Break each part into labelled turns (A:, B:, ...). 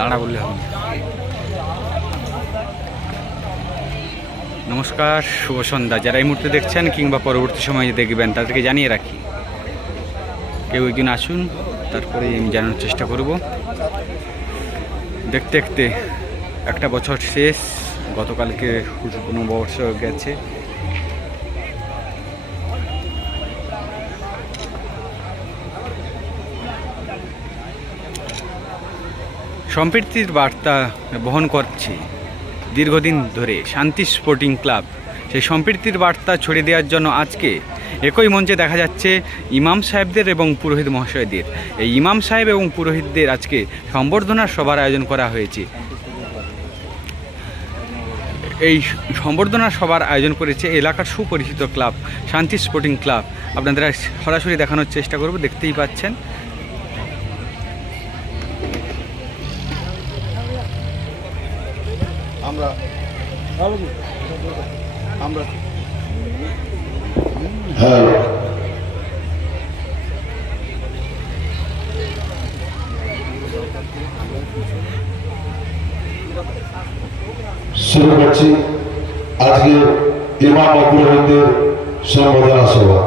A: দাঁড়া বললে হবে। নমস্কার, শুভ সন্ধ্যা। যারা এই মুহূর্তে দেখছেন কিংবা পরবর্তী সময়ে দেখবেন, তাদেরকে জানিয়ে রাখি, কেউ একদিন আসুন, তারপরে আমি জানানোর চেষ্টা করব। দেখতে দেখতে একটা বছর শেষ, গতকালকে কোনো বর্ষ গেছে। সম্প্রীতির বার্তা বহন করছে। দীর্ঘদিন ধরে শান্তি স্পোর্টিং ক্লাব, সেই সম্প্রীতির বার্তা ছড়িয়ে দেওয়ার জন্য আজকে একই মঞ্চে দেখা যাচ্ছে ইমাম সাহেবদের এবং পুরোহিত মহাশয়দের। এই ইমাম সাহেব এবং পুরোহিতদের আজকে সম্বর্ধনার সভার আয়োজন করা হয়েছে। এই সম্বর্ধনা সভার আয়োজন করেছে এলাকার সুপরিচিত ক্লাব, শান্তি স্পোর্টিং ক্লাব। আপনাদের সরাসরি দেখানোর চেষ্টা করব, দেখতেই পাচ্ছেন।
B: আমরা আমরা
C: হ্যাঁ। শুরু করছি। আজকে ইমাম ও পুরোহিতদের সম্বোধনা সভা।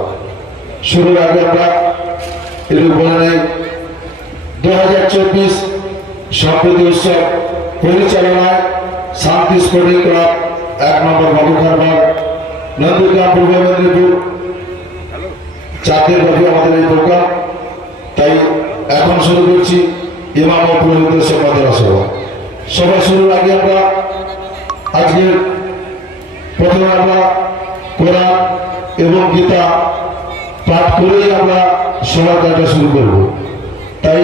C: শুরুর আগে আমরা একটু বলে নেই দু হাজার চব্বিশ সম্প্রীতি উৎসব পরিচালনায় শান্তি স্পোর্টিং ক্লাব এক নম্বর বাবুখারবাগ নন্দীগ্রাম পূর্ব মেদিনীপুর। চারদিন ব্যাপী আমাদের এই প্রোগ্রাম তাই এখন শুরু করছি ইমাম ও পুরোহিতদের সম্বোধনা সভা। সভা শুরুর আগে আমরা আজকে প্রথমে আমরা কোরআন এবং গীতা পাঠ করেই আমরা সভা কাজটা শুরু করব। তাই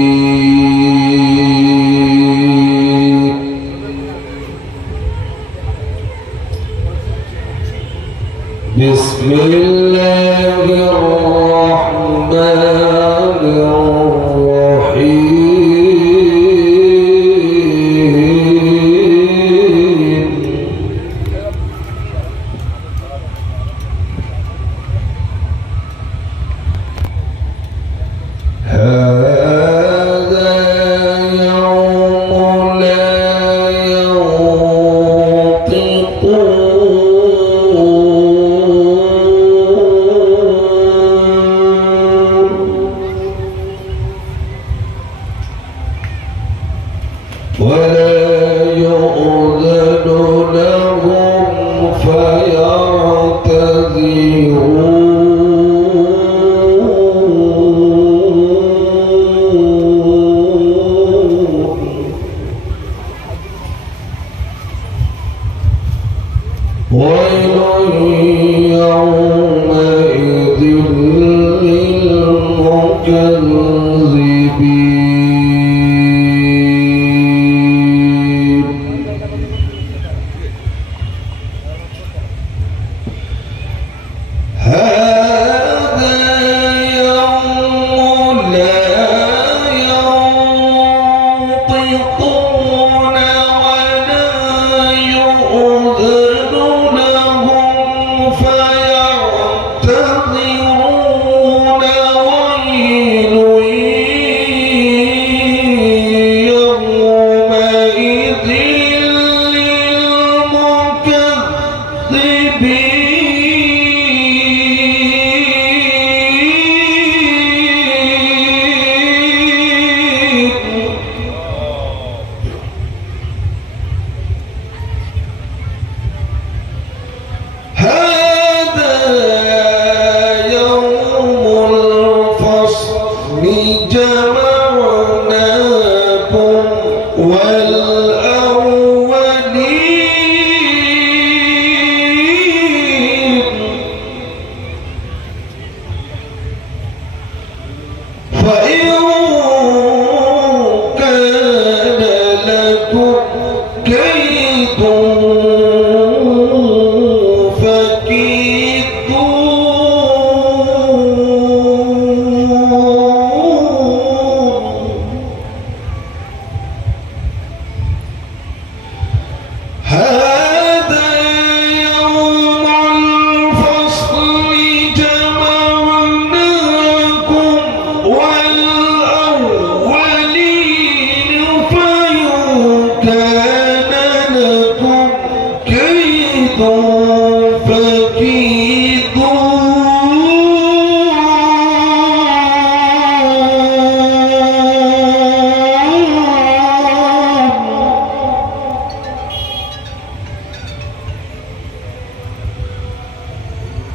D: de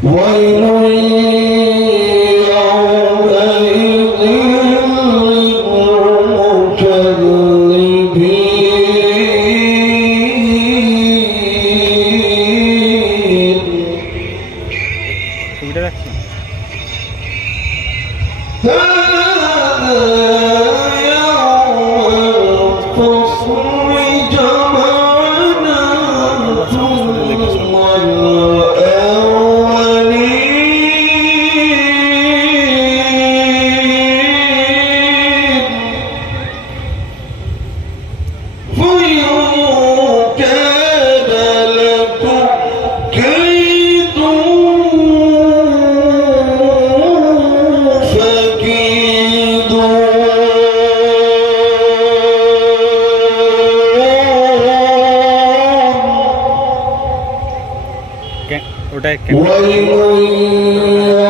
D: ويل ويل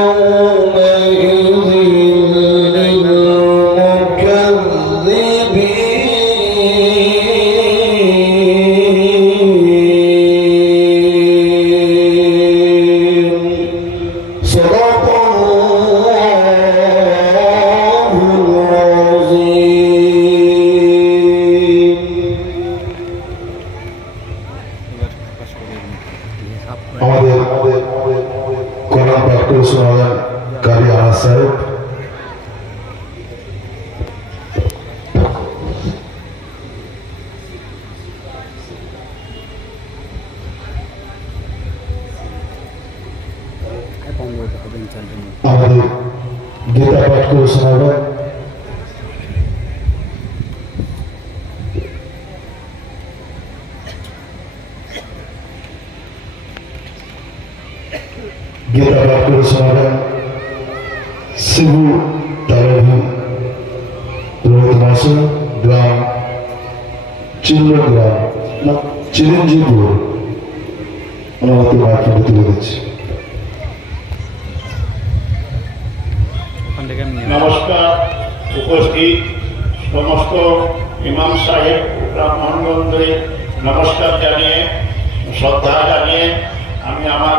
C: কোরআন পাঠ করে শোনালেন গীতা পাঠ করে শোনাবেন শিবু তারাভি রোহিত মাসু গ্রাম চিল্ল গ্রাম চিরঞ্জীবপুর অনুমতি মার্কেটে তুলে দিচ্ছি।
B: নমস্কার, উপস্থিত সমস্ত ইমাম সাহেব নমস্কার জানিয়ে, শ্রদ্ধা জানিয়ে আমি আমার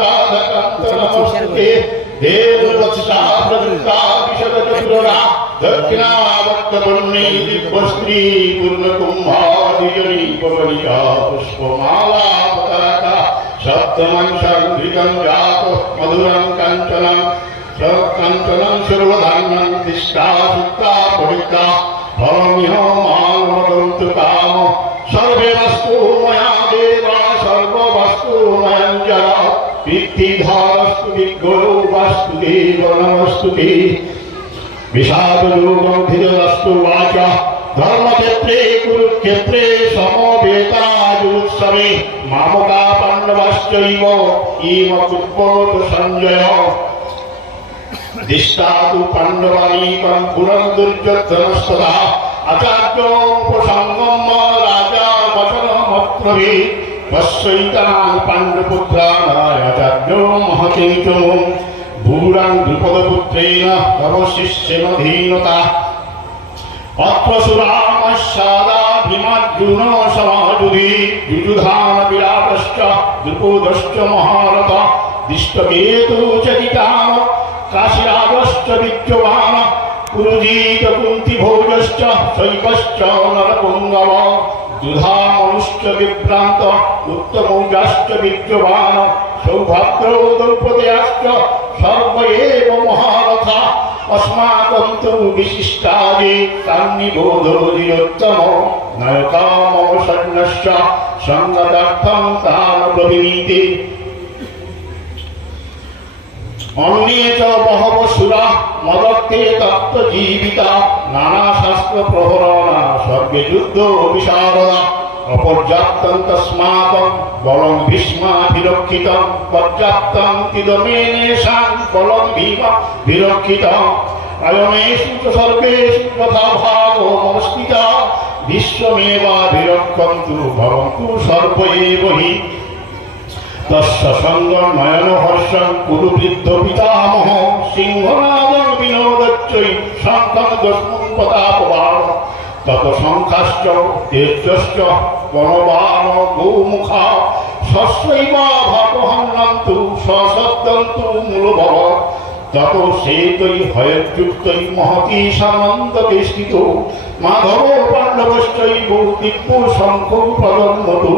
B: রাধাকান্ত নমস্তে দেব বৎসা প্রবৃত্তা বিশদ চতুরা দক্ষিণাবর্তবর্ণে দিব্যশ্রী পূর্ণকুম্ভাদিজনী পবনিকা পুষ্পমালা পতাকা সপ্তমং সংঘৃতং জাত মধুরং কাঞ্চনং কাঞ্চনং বৃত্তিধারস্তু বিজ্ঞো বস্তু দেব নমস্তুতে বিষাদরূপমধিরস্তু বাচা, ধর্মক্ষেত্রে কুরুক্ষেত্রে সমবেতাযুৎসবে মামকা পাণ্ডবাশ্চৈব ইম কুর্বত সঞ্জয়। দিষ্টাতু পাণ্ডবানীকম পুনর্দুর্যোধনস্তদা আচার্য উপসঙ্গম রাজা বচনমত্রবে। পশ্যৈতানাং পাণ্ডপুত্রাণায় আচার্য ভূরাং দ্রুপদপুত্রেণ তব শিষ্যেমধীনতা অত্রসুরামশাদা ভীমার্জুন সমাজুধি যুযুধান বিরাটশ্চ দ্রুপদশ্চ মহারথ দিষ্টকেতু চরিতাম কাশীরাজশ্চ বিদ্যমান কুরুজিত কুন্তিভোজশ্চ শৈকশ্চ নরপুঙ্গব দুধামনুশ্চ বিভ্রান্ত উত্তম গাশ্চ বিদ্যমান সৌভাগ্য দ্রৌপদেয়াশ্চ সর্ব এব মহারথা অস্মাকন্ত বিশিষ্টাদি তান্নিবোধোরিয়োত্তম নয়কাম সন্ন্যস্য সঙ্গদার্থম তান প্রবিনীতি অন্যেত বহব সুরা, মদত্তে তত্ত্ব জীবিতা, নানা শাস্ত্র প্রহরণা স্বর্গে যুদ্ধ বিশারদা অপর্যাপ্তং তস্মাকং বলং ভীষ্মাভিরক্ষিতং পর্যাপ্তং তিদমেনেশাং বলং ভীমা বিরক্ষিতং অয়মেষু চ সর্বেষু তথা ভাগো মমস্তিতা। বিশ্বমেবা বিরক্ষন্তু ভবন্তু সর্ব এব হি তস্য সঙ্গম নয়ন হর্ষং কুরু বৃদ্ধ পিতামহ। সিংহনাদং বিনোদচ্চৈ শঙ্কং দস্মুং পতাপবাণ তত সংখ্যাশ্চ তেজশ্চ বনবান গোমুখা মূলভব তত সেতৈ হয়যুক্তৈ মহতি সানন্দ বেষ্টিত মাধব পাণ্ডবশ্চৈব দিব্য শঙ্খ প্রজন্মতু।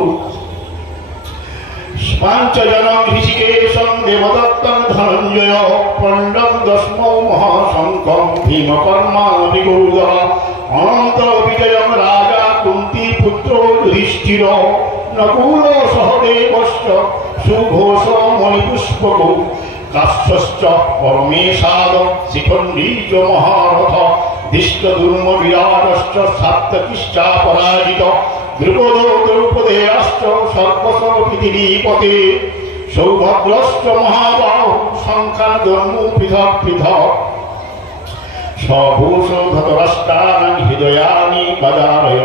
B: পাঞ্চজনং হৃষিকেশং দেবদত্তং ধনঞ্জয় পণ্ডং দশমৌ মহাশঙ্কং ভীমকর্মা বিগৌদর অনন্ত বিজয়ং রাজা কুন্তি পুত্র যুধিষ্ঠির। নকুল সহদেবশ্চ সুঘোষ মণিপুষ্পক। কাশ্যশ্চ পরমেশাদ শিখণ্ডীচ মহারথ। দিষ্ট দুর্ম বিরাটশ্চ সাত্তকিশ্চা পরাজিত দ্রুপদ দ্রৌপদেয়াশ্চ সর্বস পৃথিবীপতে সৌভদ্রশ্চ মহাবাহু সংখ্যা ধর্ম পৃথক পৃথক। সভূষধতরাষ্টানাং হৃদয়ানি বদারয়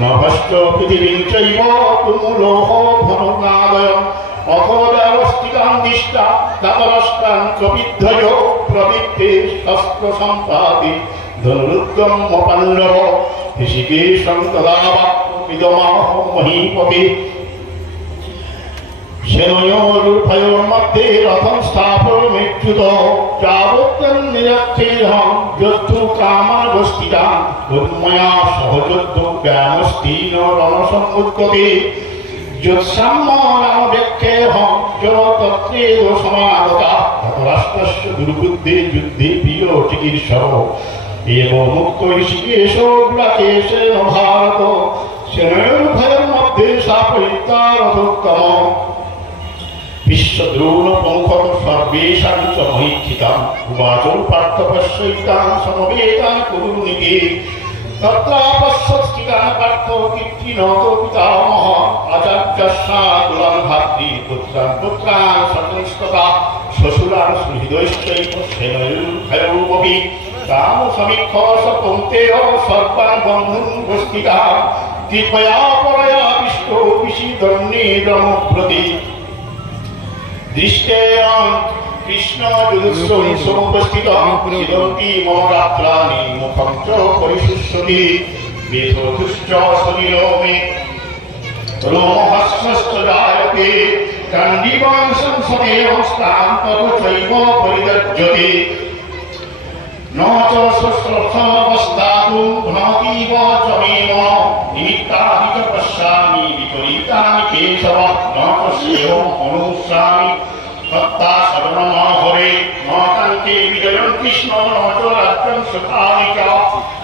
B: নভশ্চ পৃথিবীং চৈব তুমুলোহ ধনুনাদয় অথব্যবস্থিতাং দিষ্টা দাতরাষ্টাং কবিদ্ধয় بجمعهم وهيب به সেনয়োরুঠয়োর্মধ্যে রথম স্থাপর মৃত্যুত যাবত্যং নিরক্ষীরহম যত্তু কামাগোষ্ঠীরা ধর্ময়া সহযত্তু জ্ঞানস্থীন রণসম্মুদ্যতে দুর্বুদ্ধে যুদ্ধে প্রিয় চিকিৎসক এব মুক্ত ভারত সেনয়োরুভয়ের মধ্যে সাপরিতারথোত্তম বিশ্বদ্রোণ প্রমুখত সর্বেষাং চ মহিক্ষিতাম উবাচ পার্থপশ্যৈতাং সমবেতাং কুরুনিকে তত্রাপশ্যস্থিতাং পার্থ কীর্তিনত পিতামহ আচার্যস্যাকুলাং ভাতৃ পুত্রাং পুত্রাং সতংস্ততা শ্বশুরান সুহৃদৈশ্চৈব সেনয়োর্ভয়োপি তাম কৃপয়া পরয়া বিষ্ণু বিশিদন্যেদম প্রতি দৃষ্টেয়ং কৃষ্ণ যুদুস্বং সমুপস্থিত সিদন্তি মম রাত্রাণি মুখং চ পরিশুষ্যতি বেথুশ্চ শরীরো মে। রোমহস্যশ্চ জায়তে কাণ্ডিবাং সংসদেহ স্থান্তর চৈব পরিদর্যতে চ পশ্যামি বিপরীতানি কেশব ন চ সেও অনুসামি সত্তা সর্বমহরে ন কান্তে বিজয়ং কৃষ্ণ ন চ রাজ্যং সুখানি চ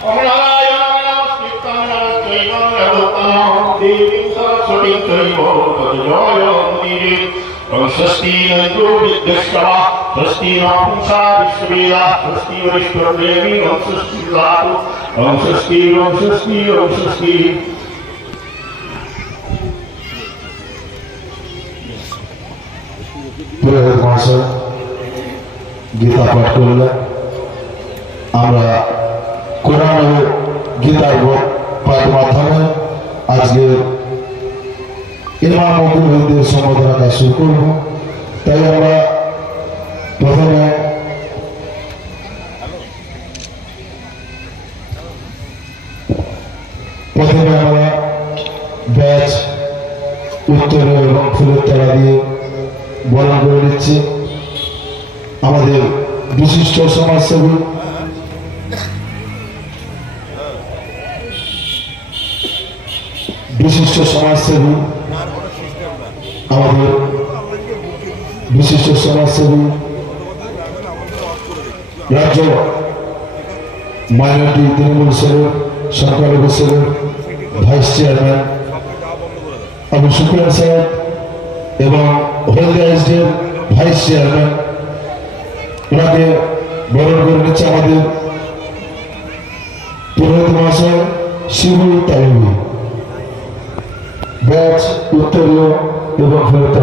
B: কমলায় নমস্কৃতং নমস্কৈবং রঘুতমঃ দেবীং সরস্বতীং চৈব তজ্জয় মুদিরে ষষ্ঠী নৈতো বিদ্যস্বা ষষ্ঠী নপুংসা বিশ্ববেদা ষষ্ঠী বৈষ্ণবেবী ওম ষষ্ঠী লাতু ওম ষষ্ঠী
C: পুরোহিত মহাশয় গীতা পাঠ করলেন আমরা কোরআন ও গীতার পাঠ মাধ্যমে আজকে ইমাম পুরোহিতদের সম্বোধনা কাজ শুরু করব। তাই আমরা প্রথমে প্রথমে আমরা ব্যাচ উত্তরে এবং ফুলের তারা দিয়ে বরণ করে নিচ্ছি আমাদের বিশিষ্ট সমাজসেবী বিশিষ্ট সমাজসেবী আমাদের বিশিষ্ট সমাজসেবী রাজ্য মাইনরিটি তৃণমূল সেলের সংখ্যালঘু সেলের ভাইস চেয়ারম্যান আবু শুক্লান সাহেব এবং হলদিয়া এসডিএম ভাইস চেয়ারম্যান, ওনাকে বরণ করে নিচ্ছে আমাদের পুরোহিত মহাশয় শিবু তালুবি ব্যাচ উত্তরীয় এবং ফেরত